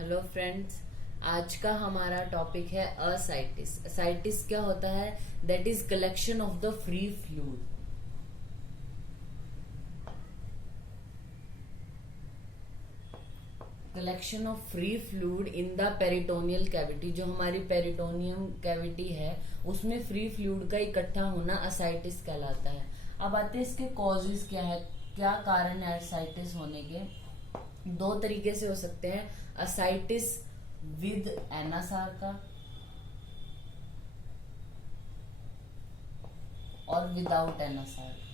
Hello friends. आज का हमारा टॉपिक है असाइटिस। असाइटिस क्या होता है? That is collection of the free fluid. Collection of free fluid in the peritoneal cavity. जो हमारी पेरिटोनियम कैविटी है उसमें फ्री फ्लूइड का इकट्ठा होना असाइटिस कहलाता है। अब आते हैं इसके कॉजेज क्या है, क्या कारण है असाइटिस होने के। दो तरीके से हो सकते हैं, असाइटिस विद एनासार्का और विदाउट एनासार्का।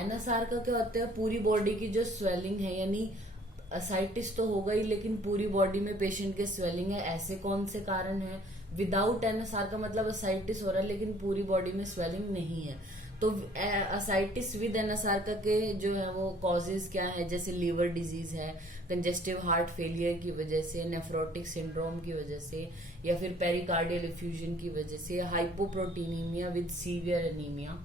एनासार्का क्या होता है? पूरी बॉडी की जो स्वेलिंग है, यानी असाइटिस तो होगा ही लेकिन पूरी बॉडी में पेशेंट के स्वेलिंग है। ऐसे कौन से कारण है? विदाउट एनासार्का मतलब असाइटिस हो रहा है लेकिन पूरी बॉडी में स्वेलिंग नहीं है। तो असाइटिस विद एनासार्का के जो है वो कॉजेज क्या है? जैसे लीवर डिजीज है, कंजेस्टिव हार्ट फेलियर की वजह से, नेफ्रोटिक सिंड्रोम की वजह से, या फिर पेरिकार्डियल इफ्यूजन की वजह से, hypoproteinaemia with severe anaemia.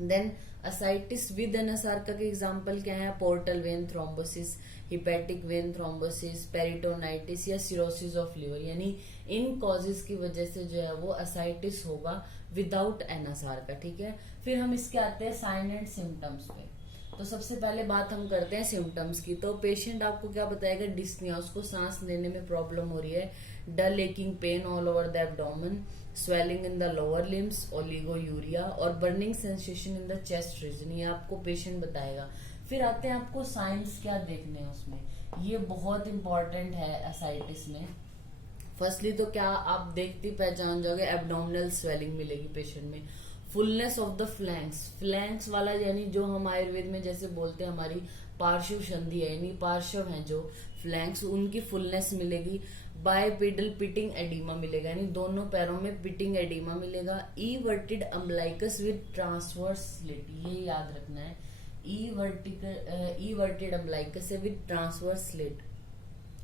Then ascites with anasarca के एग्जांपल क्या है? Portal vein thrombosis, hepatic vein thrombosis, peritonitis या सिरोसिस ऑफ लिवर। यानी इन कॉजेज की वजह से जो है वो असाइटिस होगा विदाउट एनासार्का। ठीक है, फिर हम इसके आते हैं साइन एंड सिम्टम्स पे। तो सबसे पहले बात हम करते हैं सिम्टम्स की। तो पेशेंट आपको क्या बताएगा? डिस्निया, उसको सांस लेने में प्रॉब्लम हो रही है, dull aching pain all over the abdomen, swelling in the lower limbs, oliguria और burning sensation in the chest region. ये आपको पेशेंट बताएगा। फिर आते हैं आपको साइंस क्या देखने हैं उसमें, ये बहुत इंपॉर्टेंट है असाइटिस में। फर्स्टली तो क्या आप देखती पहचान जाओगे, एब्डोमिनल स्वेलिंग मिलेगी पेशेंट में, fullness of the flanks. Flanks वाला यानी जो हम आयुर्वेद में जैसे बोलते हैं हमारी पार्श्व संधि है, यानी पार्श्व हैं जो फ्लैंक्स, उनकी फुलनेस मिलेगी। बायपेडल पिटिंग एडिमा मिलेगा, यानी दोनों पैरों में पिटिंग एडिमा मिलेगा। ईवर्टिड अम्बलाइकस विद ट्रांसवर्स स्लिट, ये याद रखना है। ईवर्टिड अम्बलाइकस है विद ट्रांसवर्स स्लिट।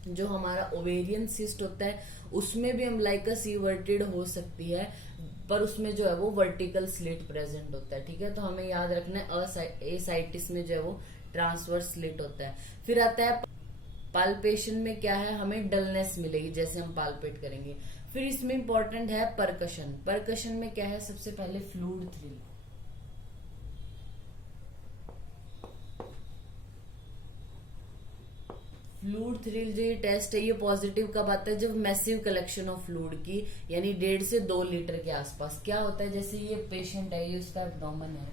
जो हमारा ओवेरियन सिस्ट होता है उसमें भी अम्बलाइकस ईवर्टिड हो सकती है, पर उसमें जो है वो वर्टिकल स्लिट प्रेजेंट होता है। ठीक है, तो हमें याद रखना है एसाइटिस में जो है वो ट्रांसवर्स स्लिट होता है। फिर आता है पाल्पेशन में क्या है? हमें डलनेस मिलेगी जैसे हम पाल्पेट करेंगे। फिर इसमें इंपॉर्टेंट है परकशन। परकशन में क्या है? सबसे पहले फ्लूइड थ्रिल। फ्लूइड थ्रिल जो ये टेस्ट है ये पॉजिटिव कब आता है? जब मैसिव कलेक्शन ऑफ फ्लूइड की, यानी 1.5 से 2 लीटर के आसपास। क्या होता है, जैसे ये पेशेंट है, ये उसका एब्डोमेन है,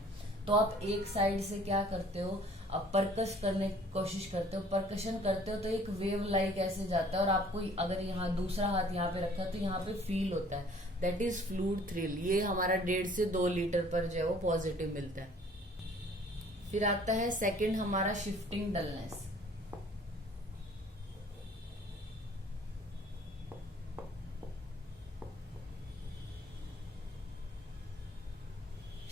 तो आप एक साइड से क्या करते हो, आप परकश करने की कोशिश करते हो, परकशन करते हो तो एक वेव लाइक ऐसे जाता है, और आपको अगर यहाँ दूसरा हाथ यहाँ पे रखा है तो यहाँ पे फील होता है, दैट इज फ्लूइड थ्रिल। ये हमारा 1.5 से 2 लीटर पर जो है वो पॉजिटिव मिलता है। फिर आता है सेकेंड हमारा शिफ्टिंग डलनेस।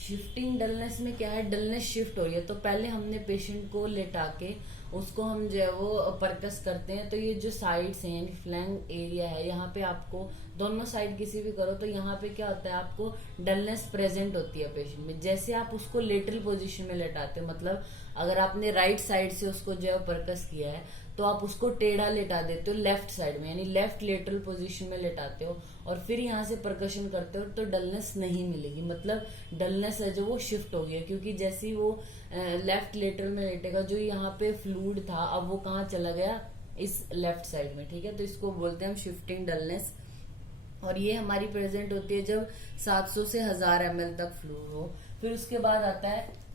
शिफ्टिंग डलनेस में क्या है? डलनेस शिफ्ट हो रही है, तो पहले हमने पेशेंट को लेटा के उसको हम जो है वो परकस करते हैं, तो ये जो साइड्स हैं यानी फ्लैंक एरिया है, यहाँ पे आपको दोनों साइड किसी भी करो तो यहाँ पे क्या होता है, आपको डलनेस प्रेजेंट होती है पेशेंट में। जैसे आप उसको लेटरल पोजीशन में लेटाते हो, मतलब अगर आपने राइट साइड से उसको जो है परकस किया है तो आप उसको टेढ़ा लेटा देते हो लेफ्ट साइड में, यानी लेफ्ट लेटरल पोजीशन में लेटाते हो और फिर यहाँ से परकशन करते हो, तो डलनेस नहीं मिलेगी। मतलब डलनेस है जो वो शिफ्ट हो गया, क्योंकि जैसे ही वो लेफ्ट लेटरल में लेटेगा, जो यहाँ पे फ्लूइड था अब वो कहाँ चला गया? इस लेफ्ट साइड में। ठीक है, तो इसको बोलते हैं हम शिफ्टिंग डलनेस। और ये हमारी प्रेजेंट होती है जब 700 से 1000 ml तक फ्लूइड हो। फिर उसके बाद आता है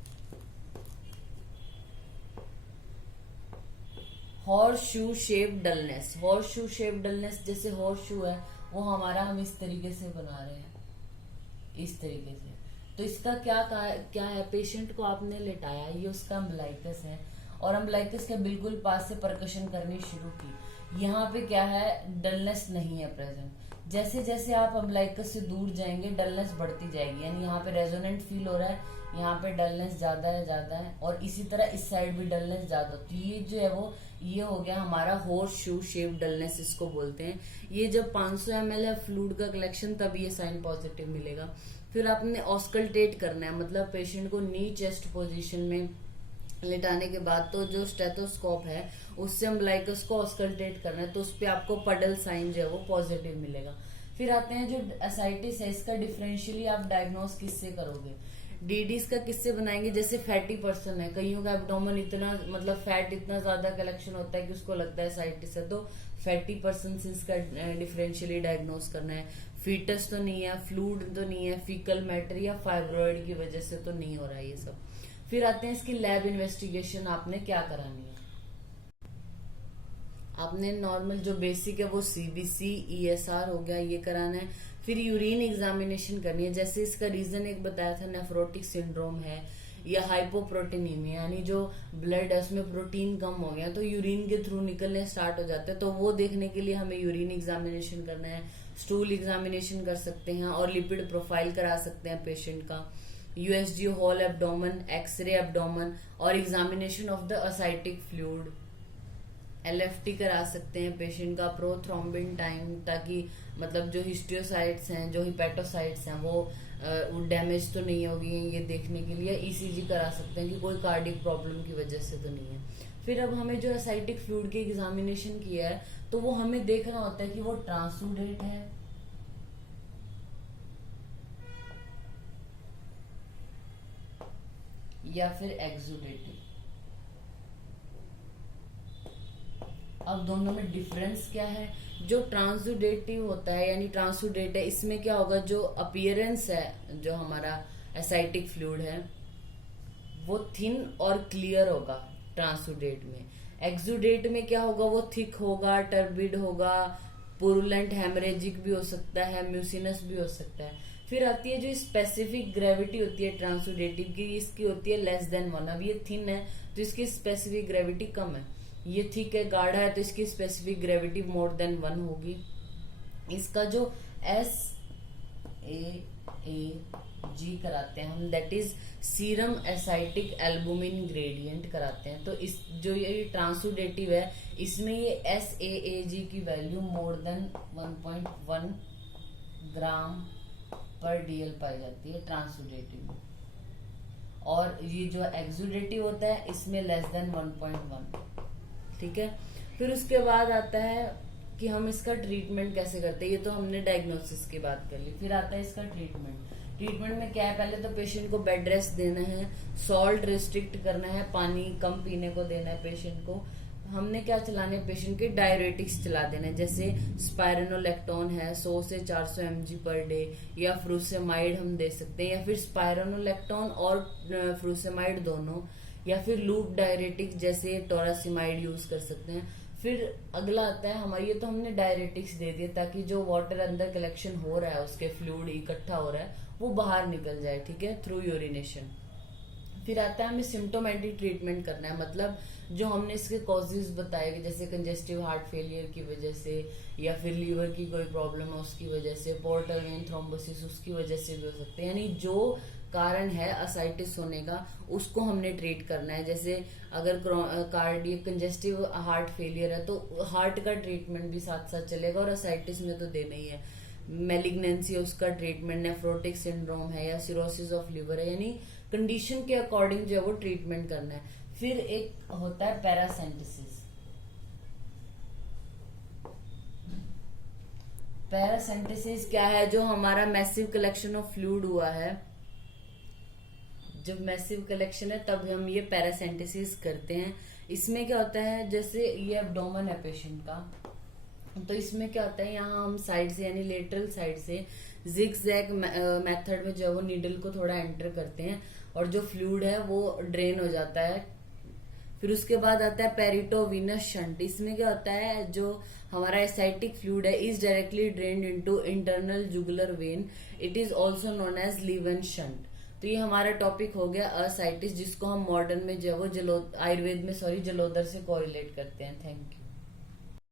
horse shoe shape dullness. Horse shoe shape dullness, जैसे हॉर्स शू है वो हमारा हम इस तरीके से बना रहे हैं, इस तरीके से। तो इसका क्या है? पेशेंट को आपने लेटाया, ये उसका अम्बलाइकस है, और अम्बलाइकस के बिल्कुल पास से परकशन करनी शुरू की। यहाँ पे क्या है? डलनेस नहीं है प्रेजेंट। जैसे जैसे आप अम्बलाइकस से दूर जाएंगे डलनेस बढ़ती जाएगी, यानी यहाँ पे रेजोनेंट फील हो रहा है, यहाँ पे डलनेस ज्यादा है, और इसी तरह इस साइड भी डलनेस ज्यादा। तो ये जो है वो ये हो गया हमारा हॉर्स शू शेप डलनेस, इसको बोलते हैं। ये जब 500 ml है फ्लूइड का कलेक्शन, तब ये साइन पॉजिटिव मिलेगा। फिर आपने ऑस्कल्टेट करना है, मतलब पेशेंट को नी चेस्ट पोजीशन में लिटाने के बाद तो जो स्टेथोस्कोप है उससे अम्बिलाइकस को ऑस्कल्टेट करना है, तो उस पे आपको पडल साइन जो है वो पॉजिटिव मिलेगा। फिर आते हैं जो एसाइटिस है, इसका डिफरेंशियली आप डायग्नोस किससे करोगे? डीडीज का किससे बनाएंगे? जैसे फैटी पर्सन है, कईयों का एब्डोमेन इतना मतलब फैट इतना ज्यादा कलेक्शन होता है कि उसको लगता है एसाइटिस है, तो फैटी पर्सन से इसका डिफरेंशियली डायग्नोस करना है। फीटस तो नहीं है, फ्लूड तो नहीं है, फीकल मैटर या फाइब्रॉइड की वजह से तो नहीं हो रहा है ये सब। फिर आते हैं इसकी लैब इन्वेस्टिगेशन आपने क्या करानी है। आपने नॉर्मल जो बेसिक है वो सीबीसी ईएसआर हो गया, ये कराना है। फिर यूरिन एग्जामिनेशन करनी है, जैसे इसका रीजन एक बताया था नेफ्रोटिक सिंड्रोम है या हाइपोप्रोटीनीमिया, यानी जो ब्लड है उसमें प्रोटीन कम हो गया तो यूरिन के थ्रू निकलने स्टार्ट हो जाते हैं, तो वो देखने के लिए हमें यूरिन एग्जामिनेशन करना है। स्टूल एग्जामिनेशन कर सकते हैं और लिपिड प्रोफाइल करा सकते हैं पेशेंट का, USG whole abdomen, X ray abdomen और examination of the ascitic fluid. LFT करा सकते हैं पेशेंट का, प्रोथ्रोम्बिन टाइम, ताकि मतलब जो हिस्टियोसाइट्स हैं, जो हिपेटोसाइट्स हैं वो डैमेज तो नहीं होगी ये देखने के लिए। ईसीजी करा सकते हैं कि कोई कार्डियक प्रॉब्लम की वजह से तो नहीं है। फिर अब हमें जो एसाइटिक फ्लूइड की एग्जामिनेशन किया है तो वो हमें देखना होता है कि वो ट्रांसुडेट है या फिर एक्सुडेटिव। अब दोनों में डिफरेंस क्या है? जो ट्रांसुडेटिव होता है यानी ट्रांसुडेट है, इसमें क्या होगा, जो अपीयरेंस है जो हमारा एसाइटिक फ्लूइड है वो थिन और क्लियर होगा ट्रांसुडेट में। एक्सुडेट में क्या होगा, वो थिक होगा, टर्बिड होगा, पुरुलेंट हेमरेजिक भी हो सकता है, म्यूसिनस भी हो सकता है। फिर आती है जो स्पेसिफिक ग्रेविटी होती है ट्रांसुडेटिव की, इसकी होती है लेस देन 1। अब ये थिन है तो इसकी स्पेसिफिक ग्रेविटी कम है, ये थिक है गाढ़ा है तो इसकी स्पेसिफिक ग्रेविटी मोर देन 1 होगी। इसका जो SAAG कराते हैं हम, that is serum Asiatic albumin gradient कराते हैं, तो इस जो ये ट्रांसुडेटिव है इसमें ये SAAG की वैल्यू मोर देन 1.1 ग्राम पर DL पाई जाती है ट्रांसुडेटिव में, और ये जो एक्सुडेटिव होता है इसमें लेस देन 1.1। ठीक है। फिर उसके बाद आता है कि हम इसका ट्रीटमेंट कैसे करते हैं, ये तो हमने डायग्नोसिस की बात कर ली। फिर आता है इसका ट्रीटमेंट में क्या है, पहले तो पेशेंट को बेड रेस्ट देना है, सॉल्ट रिस्ट्रिक्ट करना है, पानी कम पीने को देना है पेशेंट को। हमने क्या चलाने, पेशेंट के डायरेटिक्स चला देना है, जैसे स्पायरोनोलेक्टोन है 100 से 400 mg पर डे, या फ्रूसेमाइड हम दे सकते हैं, या फिर स्पायरोनोलेक्टोन और फ्रूसेमाइड दोनों, या फिर लूप डायरेटिक्स जैसे टोरासिमाइड यूज कर सकते हैं। फिर अगला आता है हमारी, ये तो हमने डायरेटिक्स दे दिए ताकि जो वाटर अंदर कलेक्शन हो रहा है उसके फ्लूइड इकट्ठा हो रहा है वो बाहर निकल जाए, ठीक है, थ्रू यूरिनेशन। फिर आता है हमें सिम्टोमेटिक ट्रीटमेंट करना है, मतलब जो हमने इसके कॉजेज बताए कि जैसे कंजेस्टिव हार्ट फेलियर की वजह से, या फिर लीवर की कोई प्रॉब्लम है उसकी वजह से, पोर्टल वेन थ्रोम्बोसिस उसकी वजह से भी हो सकते हैं, यानी जो कारण है असाइटिस होने का उसको हमने ट्रीट करना है। जैसे अगर कार्डियक कंजेस्टिव हार्ट फेलियर है तो हार्ट का ट्रीटमेंट भी साथ साथ चलेगा, और असाइटिस में तो देना ही है। मैलिग्नेंसी है उसका ट्रीटमेंट, नेफ्रोटिक सिंड्रोम है या सिरोसिस ऑफ लिवर है, यानी कंडीशन के अकॉर्डिंग जो है वो ट्रीटमेंट करना है। फिर एक होता है पैरासेंटेसिस। पैरासेंटेसिस क्या है, जो हमारा मैसिव कलेक्शन ऑफ फ्लूइड हुआ है, जब मैसिव कलेक्शन है तब हम ये पैरासेंटेसिस करते हैं। इसमें क्या होता है, जैसे ये एब्डोमेन है पेशेंट का, तो इसमें क्या होता है, यहाँ हम साइड से यानी लेटरल साइड से जिगजैग मेथड में जो है वो नीडल को थोड़ा एंटर करते हैं और जो फ्लूइड है वो ड्रेन हो जाता है। फिर उसके बाद आता है पेरिटोवीनस शंट। इसमें क्या होता है, जो हमारा एसाइटिक फ्लूइड है is directly drained into internal jugular vein, it is also known as LeVeen shunt. तो ये हमारा टॉपिक हो गया असाइटिस, जिसको हम मॉडर्न में जो है वो आयुर्वेद में जलोदर से कोरिलेट करते हैं। Thank you.